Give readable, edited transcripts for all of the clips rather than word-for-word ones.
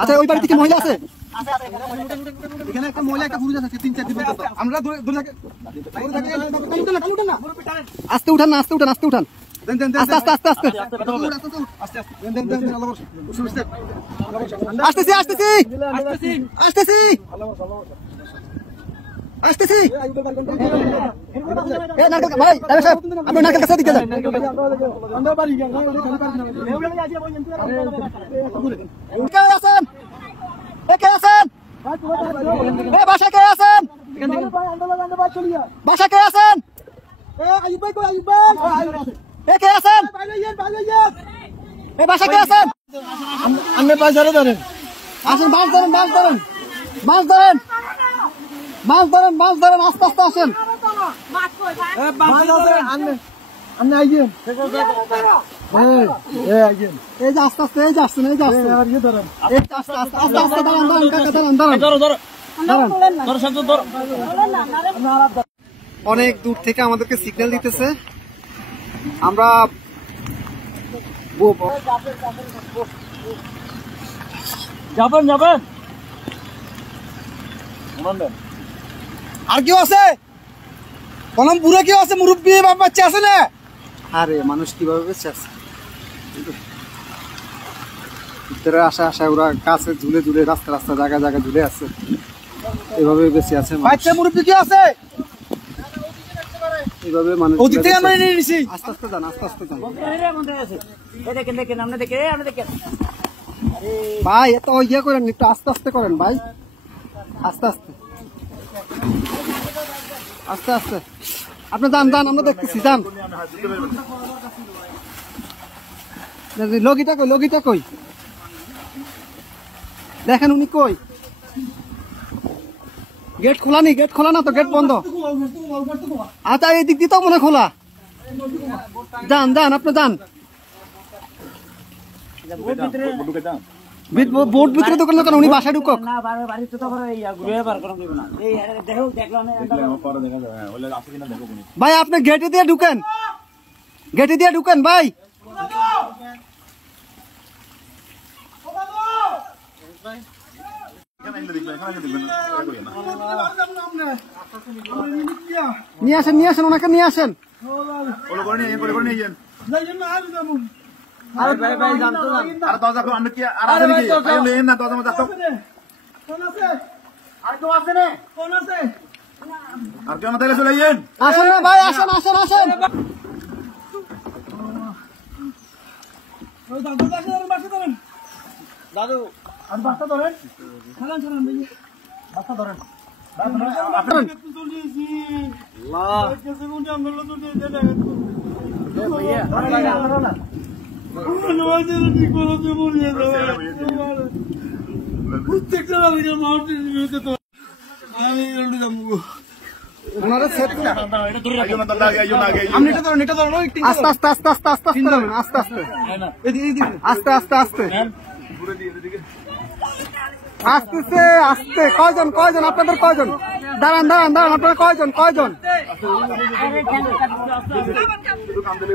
আচ্ছা ওই বাড়িতে কি মহিলা আছে? এখানে একটা মহিলা একটা পুরুষ আছে 3-4 দিন পর্যন্ত। আমরা আস্তে উঠান না, আস্তে উঠান, আস্তে উঠান, আস্তে আস্তে আস্তে আস্তে আসতেছি আসতেছি আসতেছি আসতেছি। ভাই আপনি নারকেল কাছে দিকে যান। কে আছেন? কে আছেন? বাসা কে আছেন? বাসা কে আছেন? কে আছেন? বাসা কে আছেন? আপনি বাজারে ধরেন, আসেন, মাছ ধরেন, মাছ ধরেন, মাছ ধরেন, মাছ ধরেন, মাছ ধরেন, আস্তে আস্তে আসেন। এই যে আস্তে আস্তে, এই যে আসছেন, এই যে আসছেন, আস্তে আস্তে আস্তে আস্তে দাঁড়ান, দাঁড়ান কাকা, দাঁড়ান, দাঁড়ান। অনেক দূর থেকে আমাদেরকে সিগন্যাল দিতেছে, আমরা যাবেন যাবেন। আর কেউ আছে? কলম পুরে কেউ আছে? মুরব্বী বাপ বাচ্চা আছে না? আরে মানুষ কিভাবে বেঁচে আছে? ভিতরে আসা আসা ওরা কাছে ঝুলে ঝুলে, রাস্তা রাস্তা জায়গা জায়গা ঝুলে আছে, এভাবে বেঁচে আছে। বাচ্চা মুরব্বী কি আছে? এইভাবে মানুষ আস্তে আস্তে যান, আস্তে আস্তে যান ভাই। এত ইয়ে করেন, একটু আস্তে আস্তে করেন ভাই, আস্তে আস্তে আস্তে আস্তে। আপনি যান যান, আমরা দেখতেছি, যান। লগিটা কই? লগিটা কই? দেখেন উনি কই? গেট খোলা নেই, গেট খোলা না তো, গেট বন্ধ। আচ্ছা এই দিক দিয়ে তো মনে খোলা। যান যান, আপনি যান। বোট ভিতরে ঢুকেন না কেন? উনি বাসায় ঢুকক। ভাই আপনি গেটে দিয়ে ঢুকেন, গেটে দিয়ে ঢুকেন ভাই। নিয়ে আসেন, নিয়ে আসেন, ওনাকে নিয়ে আসেন। আসেন না ভাই, আসেন আসেন আসেন। দাদু বাচ্চা ধরেন, বাচ্চা ধরেন। আস্তে আস্তে আস্তে আস্তে আস্তে আস্তে আস্তে আস্তে আস্তে আসতেছে, আসতে। কয়জন কয়জন আপনাদের? কয়জন? দাঁড়ান দাঁড়ান দাঁড়ান, আপনারা কয়জন? কয়জন?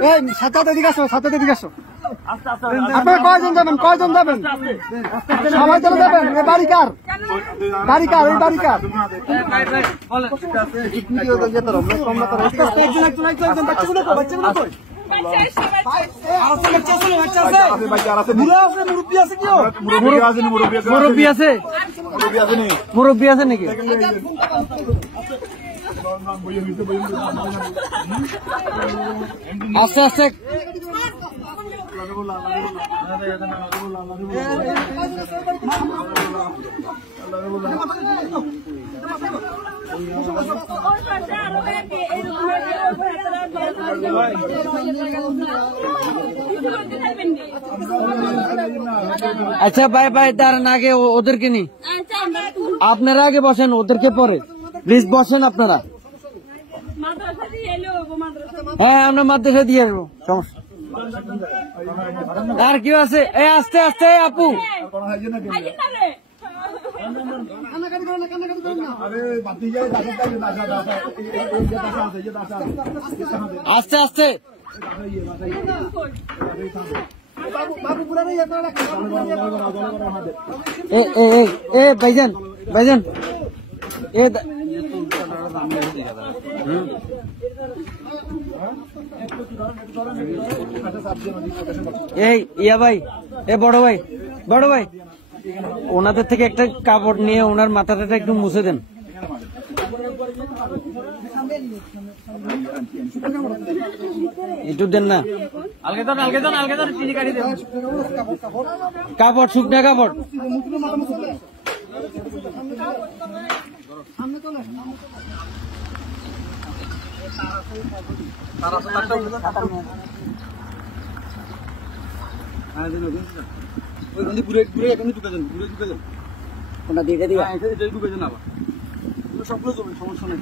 এই সাথে এদিকে আসো, সাথে এদিকে আসো। আপনারা কয়জন যাবেন? কয়জন যাবেন? সবাই চলে যাবেন? এই বাড়িকার, বাড়িকার, এই বাড়িকার। মুরব্বী আছে, মুরব্বী আছে নাকি? আস্তে আস্তে আচ্ছা ভাই ভাই, দাঁড়ান, আগে ওদেরকে নি, আপনারা আগে বসেন, ওদেরকে পরে প্লিজ বসেন আপনারা। হ্যাঁ আমরা মাদ্রাসা দিয়ে আসবো, সমস্যা। আর কি আছে? এই আস্তে আস্তে আপু, আস্তে আস্তে ভাইজান ভাইজান এই ইয়া ভাই বড় ভাই ওনাদের থেকে একটা কাপড় নিয়ে ওনার মাথাটা একটু মুছে দেন। একটু দেন না কাপড়, শুকনা কাপড়। সবগুলো সমস্যা নেই।